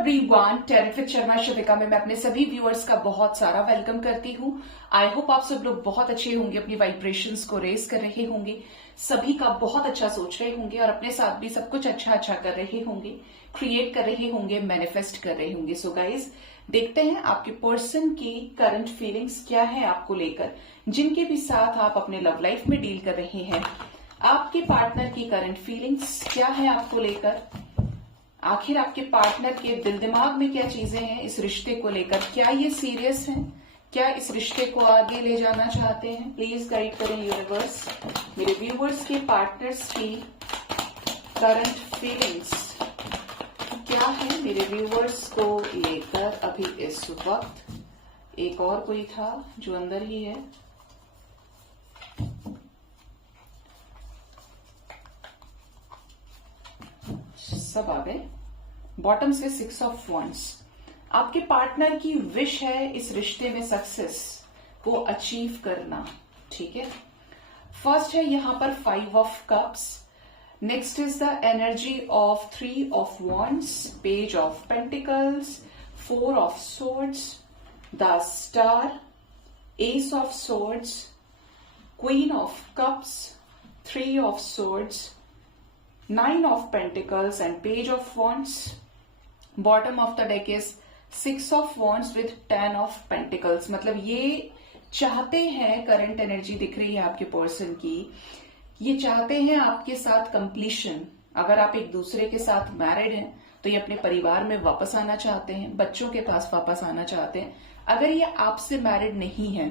Everyone, terrific Sharma शिविका में मैं अपने सभी व्यूअर्स का बहुत सारा वेलकम करती हूँ। आई होप आप सब लोग बहुत अच्छे होंगे, अपनी वाइब्रेशंस को रेज कर रहे होंगे, सभी का बहुत अच्छा सोच रहे होंगे और अपने साथ भी सब कुछ अच्छा अच्छा कर रहे होंगे, क्रिएट कर रहे होंगे, मैनिफेस्ट कर रहे होंगे। सो गाइज, देखते हैं आपके पर्सन की करंट फीलिंग्स क्या है आपको लेकर, जिनके भी साथ आप अपने लव लाइफ में डील कर रहे हैं। आपके पार्टनर की करंट फीलिंग्स क्या है आपको लेकर, आखिर आपके पार्टनर के दिल दिमाग में क्या चीजें हैं इस रिश्ते को लेकर, क्या ये सीरियस हैं, क्या इस रिश्ते को आगे ले जाना चाहते हैं। प्लीज गाइड करें यूनिवर्स, मेरे व्यूवर्स के पार्टनर्स की करंट फीलिंग्स क्या है मेरे व्यूवर्स को लेकर अभी इस वक्त। एक और कोई था जो अंदर ही है, सब आ गए। बॉटम से 6 ऑफ वॉन्ड्स, आपके पार्टनर की विश है इस रिश्ते में सक्सेस को अचीव करना। ठीक है, फर्स्ट है यहां पर 5 of cups, next is the energy of 3 of wands, page of pentacles, 4 of swords, the star, S of swords, queen of cups, 3 of swords, 9 of Pentacles and Page of Wands. Bottom of the deck is 6 of Wands with 10 of Pentacles. मतलब ये चाहते हैं, current energy दिख रही है आपके person की, ये चाहते हैं आपके साथ कंप्लीशन। अगर आप एक दूसरे के साथ मैरिड हैं तो ये अपने परिवार में वापस आना चाहते हैं, बच्चों के पास वापस आना चाहते हैं। अगर ये आपसे मैरिड नहीं है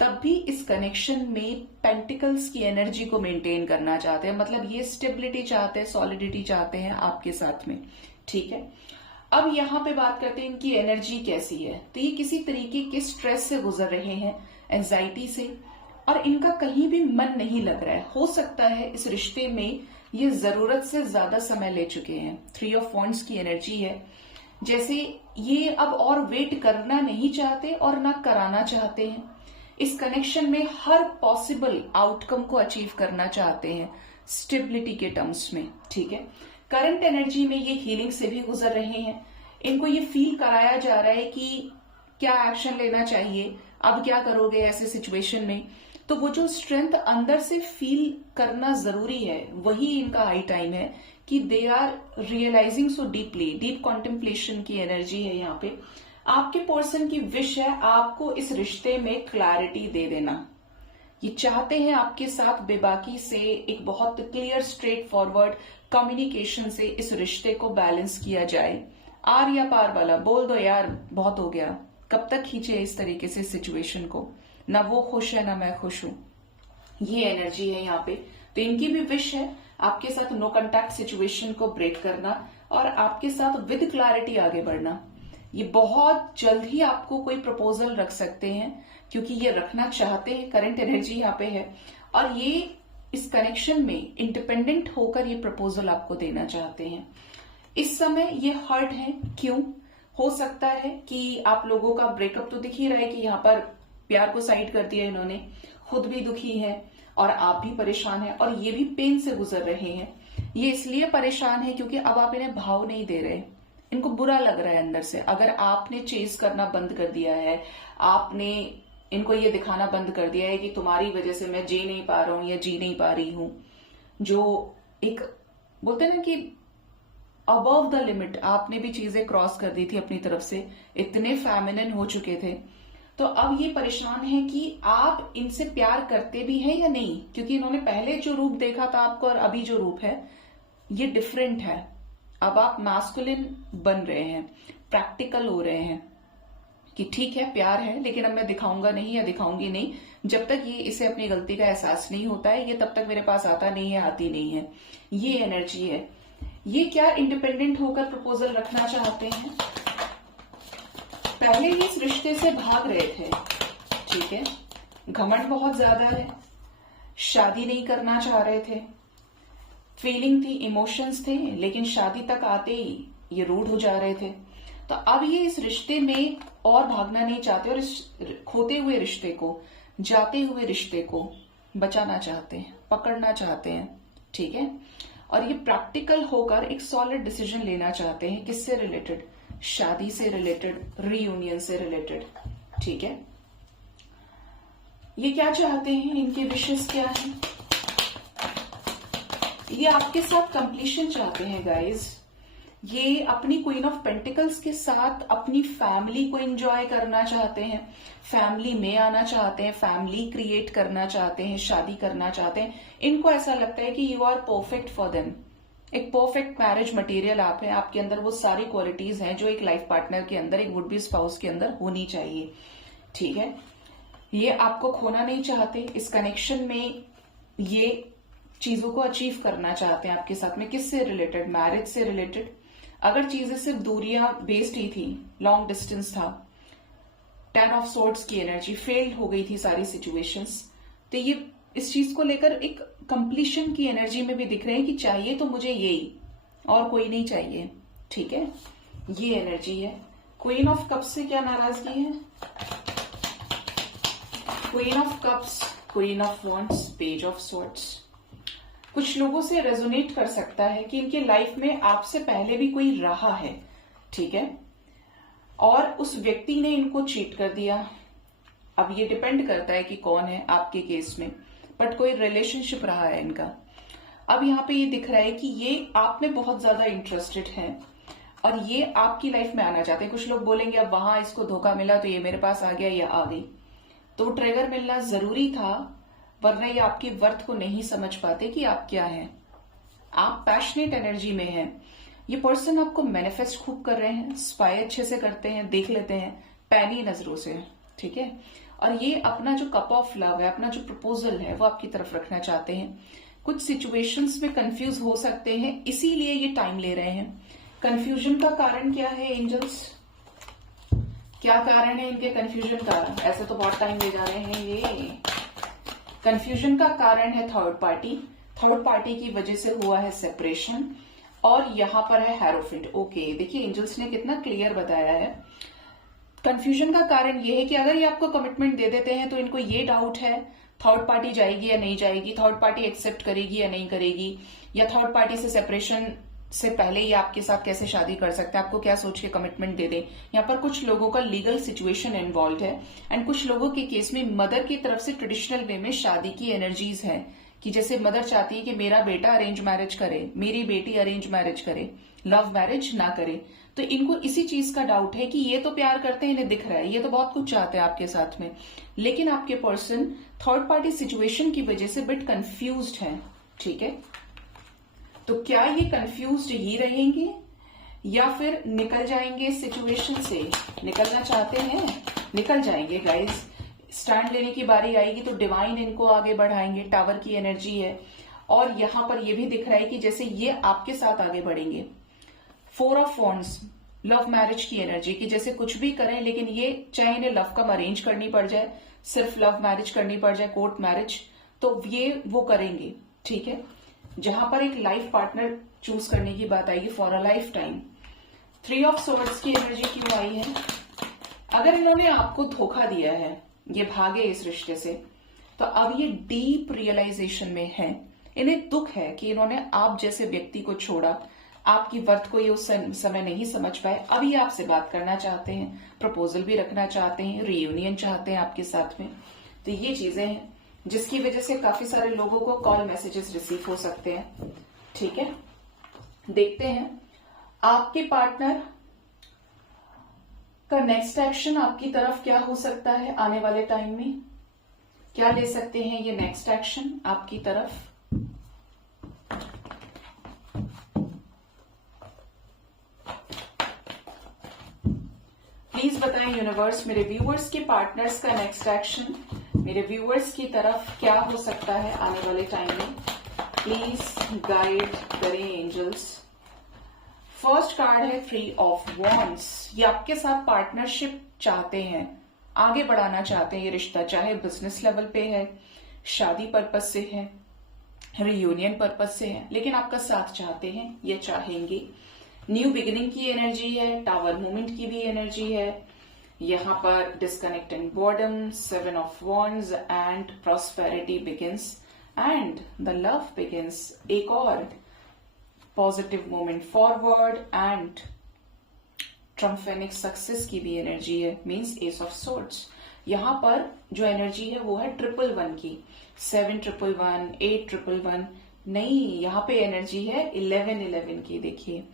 तब भी इस कनेक्शन में पेंटिकल्स की एनर्जी को मेंटेन करना चाहते हैं, मतलब ये स्टेबिलिटी चाहते हैं, सॉलिडिटी चाहते हैं आपके साथ में। ठीक है, अब यहां पे बात करते हैं इनकी एनर्जी कैसी है। तो ये किसी तरीके के स्ट्रेस से गुजर रहे हैं, एंजाइटी से, और इनका कहीं भी मन नहीं लग रहा है। हो सकता है इस रिश्ते में ये जरूरत से ज्यादा समय ले चुके हैं। 3 ऑफ वॉन्ड्स की एनर्जी है, जैसे ये अब और वेट करना नहीं चाहते और ना कराना चाहते हैं। इस कनेक्शन में हर पॉसिबल आउटकम को अचीव करना चाहते हैं स्टेबिलिटी के टर्म्स में। ठीक है, करंट एनर्जी में ये हीलिंग से भी गुजर रहे हैं। इनको ये फील कराया जा रहा है कि क्या एक्शन लेना चाहिए, अब क्या करोगे ऐसे सिचुएशन में। तो वो जो स्ट्रेंथ अंदर से फील करना जरूरी है, वही इनका हाई टाइम है कि they are realising so deeply, deep contemplation की एनर्जी है यहाँ पे। आपके पर्सन की विश है आपको इस रिश्ते में क्लैरिटी दे देना। ये चाहते हैं आपके साथ बेबाकी से एक बहुत क्लियर स्ट्रेट फॉरवर्ड कम्युनिकेशन से इस रिश्ते को बैलेंस किया जाए। आर या पार वाला बोल दो यार, बहुत हो गया, कब तक खींचे इस तरीके से सिचुएशन को, ना वो खुश है ना मैं खुश हूं, ये एनर्जी है यहाँ पे। तो इनकी भी विश है आपके साथ नो कॉन्टैक्ट सिचुएशन को ब्रेक करना और आपके साथ विद क्लैरिटी आगे बढ़ना। ये बहुत जल्द ही आपको कोई प्रपोजल रख सकते हैं, क्योंकि ये रखना चाहते हैं, करंट एनर्जी यहाँ पे है, और ये इस कनेक्शन में इंडिपेंडेंट होकर ये प्रपोजल आपको देना चाहते हैं। इस समय ये हर्ट है, क्यों हो सकता है कि आप लोगों का ब्रेकअप तो दिख ही रहा है कि यहाँ पर प्यार को साइड कर दिया इन्होंने, खुद भी दुखी है और आप भी परेशान है और ये भी पेन से गुजर रहे हैं। ये इसलिए परेशान है क्योंकि अब आप इन्हें भाव नहीं दे रहे, इनको बुरा लग रहा है अंदर से। अगर आपने चेज करना बंद कर दिया है, आपने इनको ये दिखाना बंद कर दिया है कि तुम्हारी वजह से मैं जी नहीं पा रहा हूं या जी नहीं पा रही हूं, जो एक बोलते हैं ना कि अबव द लिमिट आपने भी चीजें क्रॉस कर दी थी अपनी तरफ से, इतने फेमिनिन हो चुके थे। तो अब ये परेशान है कि आप इनसे प्यार करते भी हैं या नहीं, क्योंकि इन्होंने पहले जो रूप देखा था आपको और अभी जो रूप है ये डिफरेंट है। अब आप मैस्कुलिन बन रहे हैं, प्रैक्टिकल हो रहे हैं कि ठीक है प्यार है लेकिन अब मैं दिखाऊंगा नहीं या दिखाऊंगी नहीं, जब तक ये इसे अपनी गलती का एहसास नहीं होता है, ये तब तक मेरे पास आता नहीं है, आती नहीं है। ये एनर्जी है। ये क्या इंडिपेंडेंट होकर प्रपोजल रखना चाहते हैं। पहले ये इस रिश्ते से भाग रहे थे, ठीक है, घमंड बहुत ज्यादा है, शादी नहीं करना चाह रहे थे, फीलिंग थी, इमोशंस थे, लेकिन शादी तक आते ही ये रूड हो जा रहे थे। तो अब ये इस रिश्ते में और भागना नहीं चाहते और इस खोते हुए रिश्ते को, जाते हुए रिश्ते को बचाना चाहते हैं, पकड़ना चाहते हैं। ठीक है, और ये प्रैक्टिकल होकर एक सॉलिड डिसीजन लेना चाहते हैं। किससे रिलेटेड? शादी से रिलेटेड, रीयूनियन से रिलेटेड, ठीक है। ये क्या चाहते हैं, इनके विशेष क्या हैं? ये आपके साथ कंप्लीशन चाहते हैं गाइज। ये अपनी क्वीन ऑफ पेंटिकल्स के साथ अपनी फैमिली को एंजॉय करना चाहते हैं, फैमिली में आना चाहते हैं, फैमिली क्रिएट करना चाहते हैं, शादी करना चाहते हैं। इनको ऐसा लगता है कि you are perfect for them, एक परफेक्ट मैरिज मटेरियल आप हैं, आपके अंदर वो सारी क्वालिटीज हैं जो एक लाइफ पार्टनर के अंदर, एक वुड बी स्पाउस के अंदर होनी चाहिए, ठीक है। ये आपको खोना नहीं चाहते, इस कनेक्शन में ये चीजों को अचीव करना चाहते हैं आपके साथ में। किससे रिलेटेड? मैरिज से रिलेटेड। अगर चीजें सिर्फ दूरियां बेस्ड ही थी, लॉन्ग डिस्टेंस था, 10 ऑफ सोर्ड्स की एनर्जी, फेल हो गई थी सारी सिचुएशंस, तो ये इस चीज को लेकर एक कंप्लीशन की एनर्जी में भी दिख रहे हैं कि चाहिए तो मुझे यही और कोई नहीं चाहिए, ठीक है। ये एनर्जी है। क्वीन ऑफ कप्स से क्या नाराजगी है? Queen of cups, queen of wands, page of swords. कुछ लोगों से रेजोनेट कर सकता है कि इनके लाइफ में आपसे पहले भी कोई रहा है, ठीक है, और उस व्यक्ति ने इनको चीट कर दिया। अब ये डिपेंड करता है कि कौन है आपके केस में, बट कोई रिलेशनशिप रहा है इनका। अब यहाँ पे ये दिख रहा है कि ये आप में बहुत ज्यादा इंटरेस्टेड है और ये आपकी लाइफ में आना चाहते हैं। कुछ लोग बोलेंगे अब वहां इसको धोखा मिला तो ये मेरे पास आ गया या आ गई, तो ट्रिगर मिलना जरूरी था, वरना ये आपकी वर्थ को नहीं समझ पाते कि आप क्या हैं। आप पैशनेट एनर्जी में हैं। ये पर्सन आपको मैनिफेस्ट खूब कर रहे हैं, स्पाई अच्छे से करते हैं, देख लेते हैं पैनी नजरों से, ठीक है। और ये अपना जो कप ऑफ लव है, अपना जो प्रपोजल है, वो आपकी तरफ रखना चाहते हैं। कुछ सिचुएशंस में कंफ्यूज हो सकते हैं, इसीलिए ये टाइम ले रहे हैं। कंफ्यूजन का कारण क्या है एंजल्स? क्या कारण है इनके कंफ्यूजन का? ऐसे तो बहुत टाइम ले जा रहे हैं ये। कंफ्यूजन का कारण है थर्ड पार्टी। थर्ड पार्टी की वजह से हुआ है सेपरेशन, और यहां पर है हेरोफिंट। ओके, देखिए एंजल्स ने कितना क्लियर बताया है। कंफ्यूजन का कारण ये है कि अगर ये आपको कमिटमेंट दे देते हैं तो इनको ये डाउट है थर्ड पार्टी जाएगी या नहीं जाएगी, थर्ड पार्टी एक्सेप्ट करेगी या नहीं करेगी, या थर्ड पार्टी से सेपरेशन से पहले ये आपके साथ कैसे शादी कर सकता है, आपको क्या सोच के कमिटमेंट दे दे। यहाँ पर कुछ लोगों का लीगल सिचुएशन इन्वॉल्व है, एंड कुछ लोगों के केस में मदर की तरफ से ट्रेडिशनल वे में शादी की एनर्जीज है कि जैसे मदर चाहती है कि मेरा बेटा अरेंज मैरिज करे, मेरी बेटी अरेंज मैरिज करे, लव मैरिज ना करे। तो इनको इसी चीज का डाउट है कि ये तो प्यार करते हैं, इन्हें दिख रहा है, ये तो बहुत कुछ चाहते हैं आपके साथ में, लेकिन आपके पर्सन थर्ड पार्टी सिचुएशन की वजह से बिट कंफ्यूज्ड है, ठीक है। तो क्या ये कंफ्यूज्ड ही रहेंगे या फिर निकल जाएंगे इस सिचुएशन से? निकलना चाहते हैं, निकल जाएंगे गाइस। स्टैंड लेने की बारी आएगी तो डिवाइन इनको आगे बढ़ाएंगे, टावर की एनर्जी है। और यहां पर ये भी दिख रहा है कि जैसे ये आपके साथ आगे बढ़ेंगे। 4 ऑफ वॉन्ड्स, लव मैरिज की एनर्जी, कि जैसे कुछ भी करें, लेकिन ये चाहे इन्हें लव कम अरेंज करनी पड़ जाए, सिर्फ लव मैरिज करनी पड़ जाए, कोर्ट मैरिज, तो ये वो करेंगे, ठीक है। जहां पर एक लाइफ पार्टनर चूज करने की बात आएगी for a life time. 3 of swords की एनर्जी क्यों आई है? अगर इन्होंने आपको धोखा दिया है, ये भागे इस रिश्ते से, तो अब ये डीप रियलाइजेशन में है। इन्हें दुख है कि इन्होंने आप जैसे व्यक्ति को छोड़ा, आपकी वर्थ को ये उस समय नहीं समझ पाए। अभी आपसे बात करना चाहते हैं, प्रपोजल भी रखना चाहते हैं, रीयूनियन चाहते हैं आपके साथ में। तो ये चीजें हैं जिसकी वजह से काफी सारे लोगों को कॉल मैसेजेस रिसीव हो सकते हैं, ठीक है। देखते हैं आपके पार्टनर का नेक्स्ट एक्शन आपकी तरफ क्या हो सकता है आने वाले टाइम में। क्या ले सकते हैं ये नेक्स्ट एक्शन आपकी तरफ? प्लीज बताएं यूनिवर्स, मेरे व्यूअर्स के पार्टनर्स का नेक्स्ट एक्शन मेरे व्यूअर्स की तरफ क्या हो सकता है आने वाले टाइम में। प्लीज गाइड करें एंजल्स। फर्स्ट कार्ड है 3 ऑफ वॉन्ड्स। ये आपके साथ पार्टनरशिप चाहते हैं, आगे बढ़ाना चाहते हैं ये रिश्ता, चाहे बिजनेस लेवल पे है, शादी पर्पज से है, रियूनियन पर्पज से है, लेकिन आपका साथ चाहते हैं, ये चाहेंगे। न्यू बिगिनिंग की एनर्जी है, टावर मूवमेंट की भी एनर्जी है। यहां पर disconnect and boredom, 7 of wands and prosperity begins and the love begins. एक और positive movement forward and trump phoenix success की भी एनर्जी है, मीन्स एस ऑफ सोर्ड्स। यहाँ पर जो एनर्जी है वो है 111 की, 711, 811 नहीं, यहाँ पे एनर्जी है 1111 की। देखिए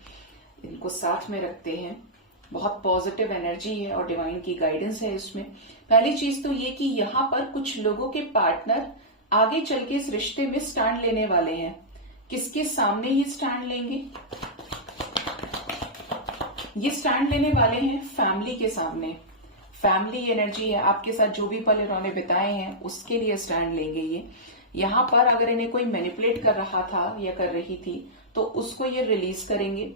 इनको साथ में रखते हैं, बहुत पॉजिटिव एनर्जी है और डिवाइन की गाइडेंस है इसमें। पहली चीज तो ये कि यहाँ पर कुछ लोगों के पार्टनर आगे चल के इस रिश्ते में स्टैंड लेने वाले हैं। किसके सामने ये स्टैंड लेंगे? ये स्टैंड लेने वाले हैं फैमिली के सामने। फैमिली एनर्जी है, आपके साथ जो भी पल इन्होंने बिताए हैं उसके लिए स्टैंड लेंगे ये। यहाँ पर अगर इन्हें कोई मैनिपुलेट कर रहा था या कर रही थी तो उसको ये रिलीज करेंगे।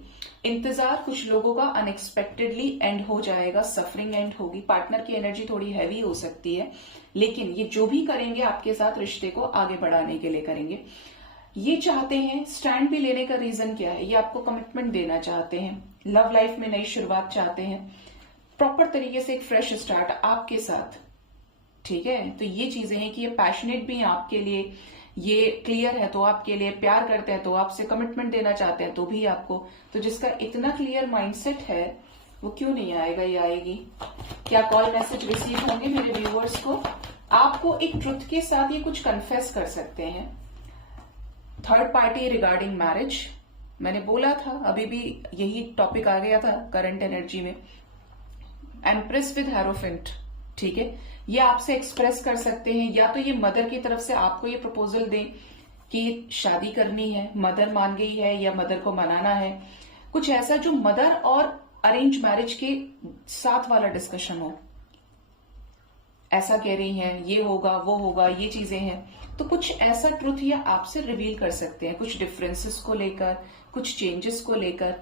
इंतजार कुछ लोगों का अनएक्सपेक्टेडली एंड हो जाएगा, सफरिंग एंड होगी। पार्टनर की एनर्जी थोड़ी हैवी हो सकती है, लेकिन ये जो भी करेंगे आपके साथ रिश्ते को आगे बढ़ाने के लिए करेंगे। ये चाहते हैं, स्टैंड भी लेने का रीजन क्या है? ये आपको कमिटमेंट देना चाहते हैं, लव लाइफ में नई शुरुआत चाहते हैं, प्रॉपर तरीके से एक फ्रेश स्टार्ट आपके साथ। ठीक है, तो ये चीजें हैं कि ये पैशनेट भी हैं आपके लिए, ये क्लियर है तो आपके लिए, प्यार करते हैं तो आपसे, कमिटमेंट देना चाहते हैं तो भी आपको। तो जिसका इतना क्लियर माइंडसेट है वो क्यों नहीं आएगा? ये आएगी। क्या कॉल मैसेज रिसीव होंगे मेरे व्यूअर्स को? आपको एक ट्रुथ के साथ ये कुछ कन्फेस कर सकते हैं। थर्ड पार्टी रिगार्डिंग मैरिज, मैंने बोला था, अभी भी यही टॉपिक आ गया था करंट एनर्जी में। एम्प्रेस विद हेरोफेंट, ठीक है, ये आपसे एक्सप्रेस कर सकते हैं, या तो ये मदर की तरफ से आपको ये प्रपोजल दें कि शादी करनी है, मदर मान गई है या मदर को मनाना है, कुछ ऐसा जो मदर और अरेंज मैरिज के साथ वाला डिस्कशन हो। ऐसा कह रही हैं, ये होगा वो होगा, ये चीजें हैं, तो कुछ ऐसा ट्रुथ ये आपसे रिवील कर सकते हैं, कुछ डिफरेंसेस को लेकर, कुछ चेंजेस को लेकर।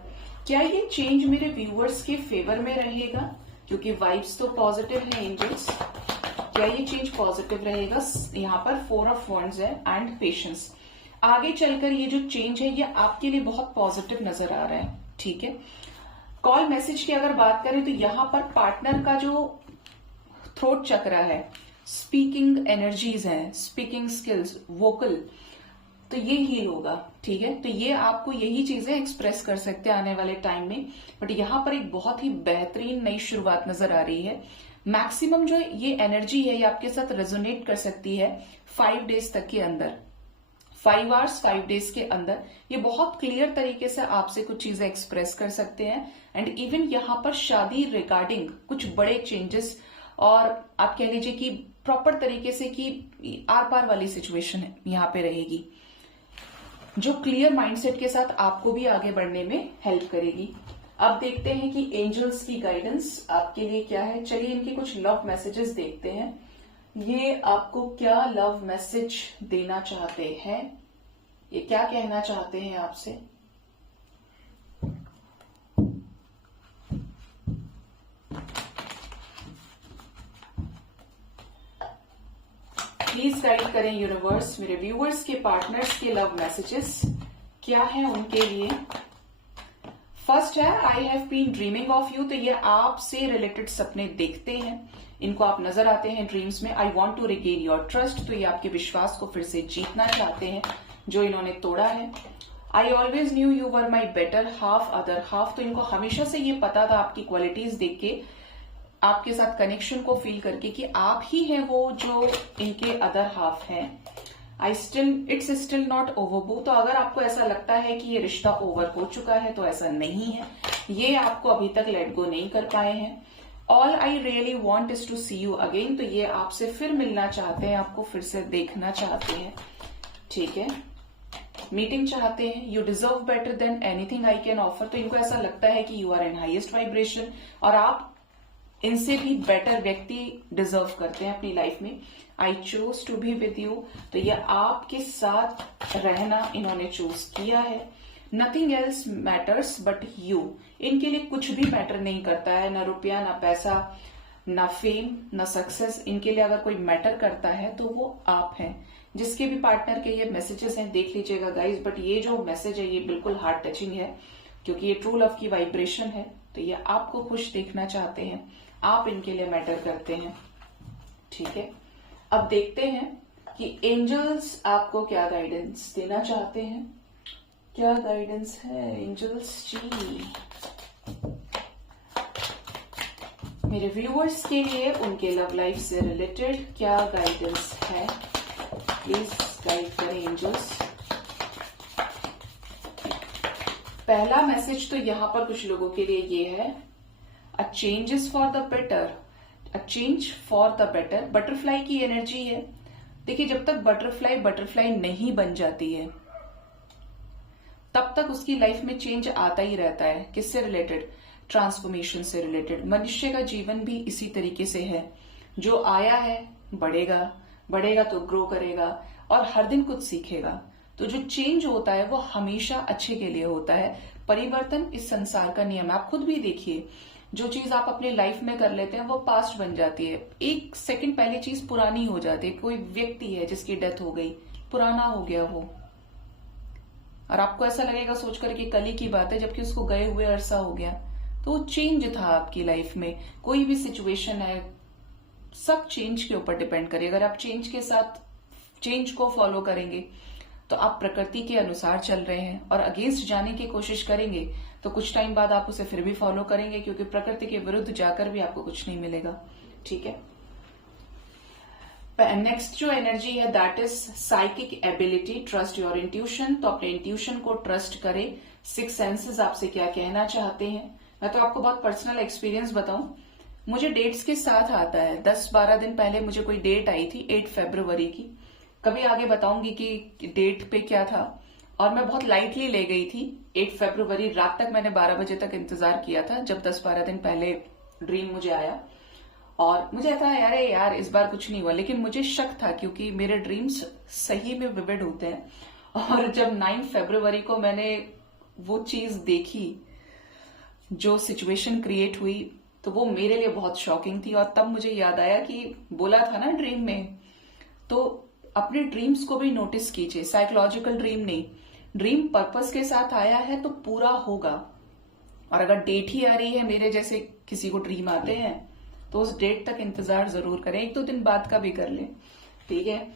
क्या ये चेंज मेरे व्यूअर्स के फेवर में रहेगा? क्योंकि वाइब्स तो पॉजिटिव है एंजल्स। क्या ये चेंज पॉजिटिव रहेगा? यहाँ पर 4 ऑफ वॉन्ड्स है एंड पेशेंस। आगे चलकर ये जो चेंज है ये आपके लिए बहुत पॉजिटिव नजर आ रहा है। ठीक है, कॉल मैसेज की अगर बात करें तो यहाँ पर पार्टनर का जो थ्रोट चक्र है, स्पीकिंग एनर्जीज है, स्पीकिंग स्किल्स, वोकल, तो ये हील होगा। ठीक है, तो ये आपको यही चीजें एक्सप्रेस कर सकते हैं आने वाले टाइम में। बट यहाँ पर एक बहुत ही बेहतरीन नई शुरुआत नजर आ रही है। मैक्सिमम जो ये एनर्जी है ये आपके साथ रेजोनेट कर सकती है 5 डेज तक के अंदर, 5 आवर्स 5 डेज के अंदर ये बहुत क्लियर तरीके से आपसे कुछ चीजें एक्सप्रेस कर सकते हैं। एंड इवन यहाँ पर शादी रिगार्डिंग कुछ बड़े चेंजेस, और आप कह लीजिए कि प्रॉपर तरीके से कि आर पार वाली सिचुएशन यहाँ पे रहेगी, जो क्लियर माइंडसेट के साथ आपको भी आगे बढ़ने में हेल्प करेगी। अब देखते हैं कि एंजल्स की गाइडेंस आपके लिए क्या है। चलिए इनके कुछ लव मैसेजेस देखते हैं, ये आपको क्या लव मैसेज देना चाहते हैं, ये क्या कहना चाहते हैं आपसे। प्लीज गाइड करें यूनिवर्स, मेरे व्यूअर्स के पार्टनर्स के लव मैसेजेस क्या है उनके लिए। फर्स्ट है I have been dreaming of you, तो ये आपसे रिलेटेड सपने देखते हैं, इनको आप नजर आते हैं ड्रीम्स में। I want to regain your trust, तो ये आपके विश्वास को फिर से जीतना चाहते हैं जो इन्होंने तोड़ा है। I always new you were my better half other half, तो इनको हमेशा से ये पता था आपकी क्वालिटीज देख के, आपके साथ कनेक्शन को फील करके कि आप ही हैं वो जो इनके अदर हाफ हैं। इट्स स्टिल नॉट ओवर, तो अगर आपको ऐसा लगता है कि ये रिश्ता ओवर हो चुका है तो ऐसा नहीं है, ये आपको अभी तक लेट गो नहीं कर पाए हैं। All I really want is to see you again, तो ये आपसे फिर मिलना चाहते हैं, आपको फिर से देखना चाहते हैं। ठीक है, मीटिंग चाहते हैं। You deserve better than anything I can offer, तो इनको ऐसा लगता है कि you are in highest vibration और आप इनसे भी बेटर व्यक्ति डिजर्व करते हैं अपनी लाइफ में। I choose to be with you, तो ये आपके साथ रहना इन्होंने चूज किया है। Nothing else matters but you, इनके लिए कुछ भी मैटर नहीं करता है, ना रुपया, ना पैसा, ना फेम, ना सक्सेस। इनके लिए अगर कोई मैटर करता है तो वो आप हैं। जिसके भी पार्टनर के ये मैसेजेस हैं देख लीजिएगा गाइज, बट ये जो मैसेज है ये बिल्कुल हार्ट टचिंग है क्योंकि ये ट्रू लव की वाइब्रेशन है। तो ये आपको खुश देखना चाहते हैं, आप इनके लिए मैटर करते हैं। ठीक है, अब देखते हैं कि एंजल्स आपको क्या गाइडेंस देना चाहते हैं। क्या गाइडेंस है एंजल्स जी? मेरे व्यूअर्स के लिए उनके लव लाइफ से रिलेटेड क्या गाइडेंस है, प्लीज गाइड करें एंजल्स। पहला मैसेज तो यहां पर कुछ लोगों के लिए ये है, uh changes for the better, uh change for the better. Butterfly की एनर्जी है। देखिए, जब तक बटरफ्लाई बटरफ्लाई नहीं बन जाती है तब तक उसकी लाइफ में चेंज आता ही रहता है। किससे रिलेटेड? ट्रांसफॉर्मेशन से रिलेटेड। मनुष्य का जीवन भी इसी तरीके से है, जो आया है बढ़ेगा, बढ़ेगा तो ग्रो करेगा और हर दिन कुछ सीखेगा। तो जो चेंज होता है वो हमेशा अच्छे के लिए होता है। परिवर्तन इस संसार का नियम है। आप खुद भी देखिए, जो चीज आप अपने लाइफ में कर लेते हैं वो पास्ट बन जाती है। एक सेकंड पहले चीज पुरानी हो जाती है। कोई व्यक्ति है जिसकी डेथ हो गई, पुराना हो गया वो, और आपको ऐसा लगेगा सोचकर कि कल ही की बात है, जबकि उसको गए हुए अरसा हो गया। तो वो चेंज था आपकी लाइफ में। कोई भी सिचुएशन है, सब चेंज के ऊपर डिपेंड करेगा। अगर आप चेंज के साथ चेंज को फॉलो करेंगे तो आप प्रकृति के अनुसार चल रहे हैं, और अगेंस्ट जाने की कोशिश करेंगे तो कुछ टाइम बाद आप उसे फिर भी फॉलो करेंगे, क्योंकि प्रकृति के विरुद्ध जाकर भी आपको कुछ नहीं मिलेगा। ठीक है। नेक्स्ट जो एनर्जी है that is psychic ability, trust your intuition. तो अपने इंट्यूशन को ट्रस्ट करें। सिक्स सेंसेस आपसे क्या कहना चाहते हैं। मैं तो आपको बहुत पर्सनल एक्सपीरियंस बताऊं, मुझे डेट्स के साथ आता है। 10-12 दिन पहले मुझे कोई डेट आई थी 8 फरवरी की। कभी आगे बताऊंगी कि डेट पे क्या था, और मैं बहुत लाइटली ले गई थी। 8 फरवरी रात तक मैंने 12 बजे तक इंतजार किया था, जब 10-12 दिन पहले ड्रीम मुझे आया, और मुझे था यार इस बार कुछ नहीं हुआ। लेकिन मुझे शक था, क्योंकि मेरे ड्रीम्स सही में विविड होते हैं। और जब 9 फरवरी को मैंने वो चीज देखी, जो सिचुएशन क्रिएट हुई, तो वो मेरे लिए बहुत शॉकिंग थी। और तब मुझे याद आया कि बोला था ना ड्रीम में, तो अपने ड्रीम्स को भी नोटिस कीजिए। साइकोलॉजिकल ड्रीम नहीं, ड्रीम पर्पस के साथ आया है तो पूरा होगा। और अगर डेट ही आ रही है, मेरे जैसे किसी को ड्रीम आते हैं, तो उस डेट तक इंतजार जरूर करें। 1-2 दिन बाद का भी कर लें। ठीक है।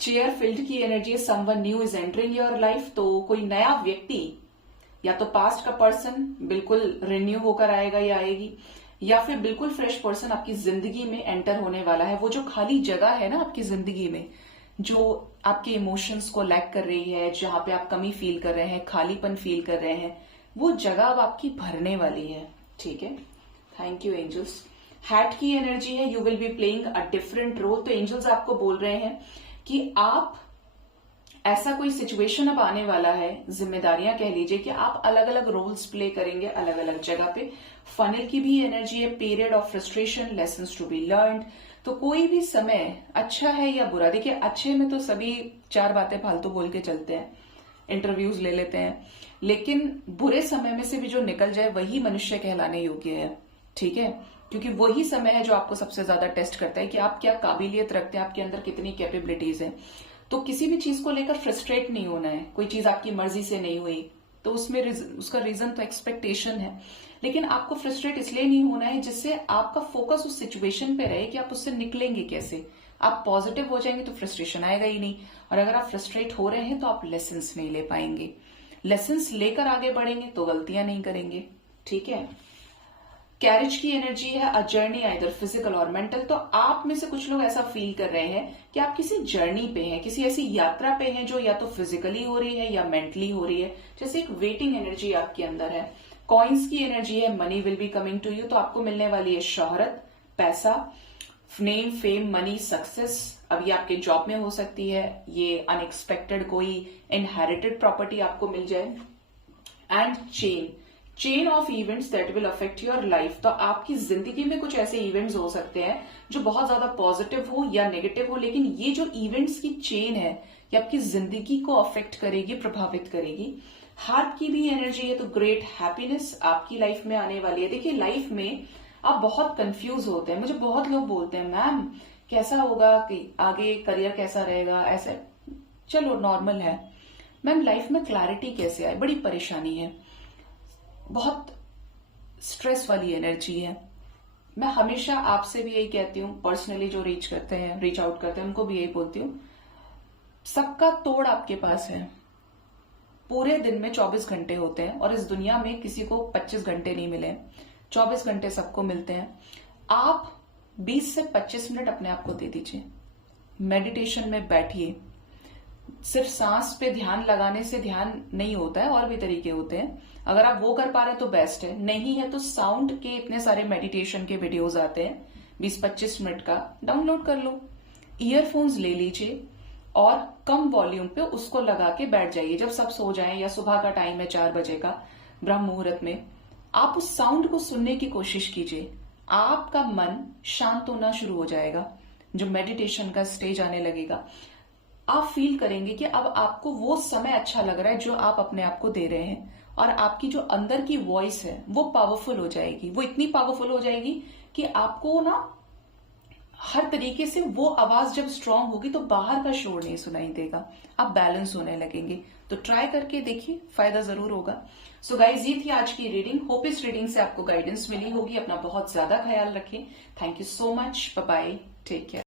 चेयर फील्ड की energy, someone new is entering your life. तो कोई नया व्यक्ति, या तो पास्ट का पर्सन बिल्कुल रिन्यू होकर आएगा या आएगी, या फिर बिल्कुल फ्रेश पर्सन आपकी जिंदगी में एंटर होने वाला है। वो जो खाली जगह है ना आपकी जिंदगी में, जो आपके इमोशंस को लैक कर रही है, जहां पे आप कमी फील कर रहे हैं, खालीपन फील कर रहे हैं, वो जगह अब आपकी भरने वाली है। ठीक है। Thank you angels. हैट की एनर्जी है, you will be playing a different role. तो एंजल्स आपको बोल रहे हैं कि आप, ऐसा कोई सिचुएशन अब आने वाला है, जिम्मेदारियां कह लीजिए, कि आप अलग अलग रोल्स प्ले करेंगे अलग अलग जगह पे। फनल की भी एनर्जी है, period of frustration, lessons to be learned. तो कोई भी समय अच्छा है या बुरा, देखिए अच्छे में तो सभी 4 बातें फालतू बोल के चलते हैं, इंटरव्यूज ले लेते हैं, लेकिन बुरे समय में से भी जो निकल जाए वही मनुष्य कहलाने योग्य है। ठीक है। क्योंकि वही समय है जो आपको सबसे ज्यादा टेस्ट करता है कि आप क्या काबिलियत रखते हैं, आपके अंदर कितनी कैपेबिलिटीज हैं। तो किसी भी चीज को लेकर फ्रस्ट्रेट नहीं होना है। कोई चीज आपकी मर्जी से नहीं हुई तो उसमें उसका रीजन तो एक्सपेक्टेशन है, लेकिन आपको फ्रस्ट्रेट इसलिए नहीं होना है जिससे आपका फोकस उस सिचुएशन पे रहे कि आप उससे निकलेंगे कैसे। आप पॉजिटिव हो जाएंगे तो फ्रस्ट्रेशन आएगा ही नहीं, और अगर आप फ्रस्ट्रेट हो रहे हैं तो आप लेसन्स नहीं ले पाएंगे। लेसन्स लेकर आगे बढ़ेंगे तो गलतियां नहीं करेंगे। ठीक है। कैरेज की एनर्जी है, अ जर्नी आइदर फिजिकल और मेंटल। तो आप में से कुछ लोग ऐसा फील कर रहे हैं कि आप किसी जर्नी पे हैं, किसी ऐसी यात्रा पे हैं जो या तो फिजिकली हो रही है या मेंटली हो रही है, जैसे एक वेटिंग एनर्जी आपके अंदर है। कॉइन्स की एनर्जी है, money will be coming to you. तो आपको मिलने वाली है शोहरत, पैसा, नेम, फेम, मनी, सक्सेस। अब ये आपके जॉब में हो सकती है, ये अनएक्सपेक्टेड कोई इनहेरिटेड प्रॉपर्टी आपको मिल जाए। And chain of events that will affect your life. तो आपकी जिंदगी में कुछ ऐसे इवेंट्स हो सकते हैं जो बहुत ज्यादा पॉजिटिव हो या नेगेटिव हो, लेकिन ये जो इवेंट्स की चेन है ये आपकी जिंदगी को अफेक्ट करेगी, प्रभावित करेगी। हार्ट की भी एनर्जी है, तो ग्रेट हैप्पीनेस आपकी लाइफ में आने वाली है। देखिए, लाइफ में आप बहुत कंफ्यूज होते हैं। मुझे बहुत लोग बोलते हैं, मैम कैसा होगा कि आगे करियर कैसा रहेगा, ऐसे चलो नॉर्मल है। मैम लाइफ में क्लैरिटी कैसे आए, बड़ी परेशानी है, बहुत स्ट्रेस वाली एनर्जी है। मैं हमेशा आपसे भी यही कहती हूँ, पर्सनली जो रीच आउट करते हैं उनको भी यही बोलती हूँ, सबका तोड़ आपके पास है। पूरे दिन में 24 घंटे होते हैं और इस दुनिया में किसी को 25 घंटे नहीं मिले। 24 घंटे सबको मिलते हैं। आप 20 से 25 मिनट अपने आप को दे दीजिए, मेडिटेशन में बैठिए। सिर्फ सांस पे ध्यान लगाने से ध्यान नहीं होता है, और भी तरीके होते हैं। अगर आप वो कर पा रहे हैं तो बेस्ट है, नहीं है तो साउंड के इतने सारे मेडिटेशन के वीडियोस आते हैं, 20-25 मिनट का डाउनलोड कर लो। ईयरफोन्स ले लीजिए और कम वॉल्यूम पे उसको लगा के बैठ जाइए। जब सब सो जाएं या सुबह का टाइम है 4 बजे का ब्रह्म मुहूर्त में, आप उस साउंड को सुनने की कोशिश कीजिए। आपका मन शांत होना शुरू हो जाएगा, जो मेडिटेशन का स्टेज आने लगेगा। आप फील करेंगे कि अब आपको वो समय अच्छा लग रहा है जो आप अपने आप को दे रहे हैं, और आपकी जो अंदर की वॉइस है वो पावरफुल हो जाएगी। वो इतनी पावरफुल हो जाएगी कि आपको ना हर तरीके से वो आवाज जब स्ट्रांग होगी तो बाहर का शोर नहीं सुनाई देगा, आप बैलेंस होने लगेंगे। तो ट्राई करके देखिए, फायदा जरूर होगा। सो गाइज, ये थी आज की रीडिंग। होप इस रीडिंग से आपको गाइडेंस मिली होगी। अपना बहुत ज्यादा ख्याल रखें। Thank you so much. Bye bye, take care.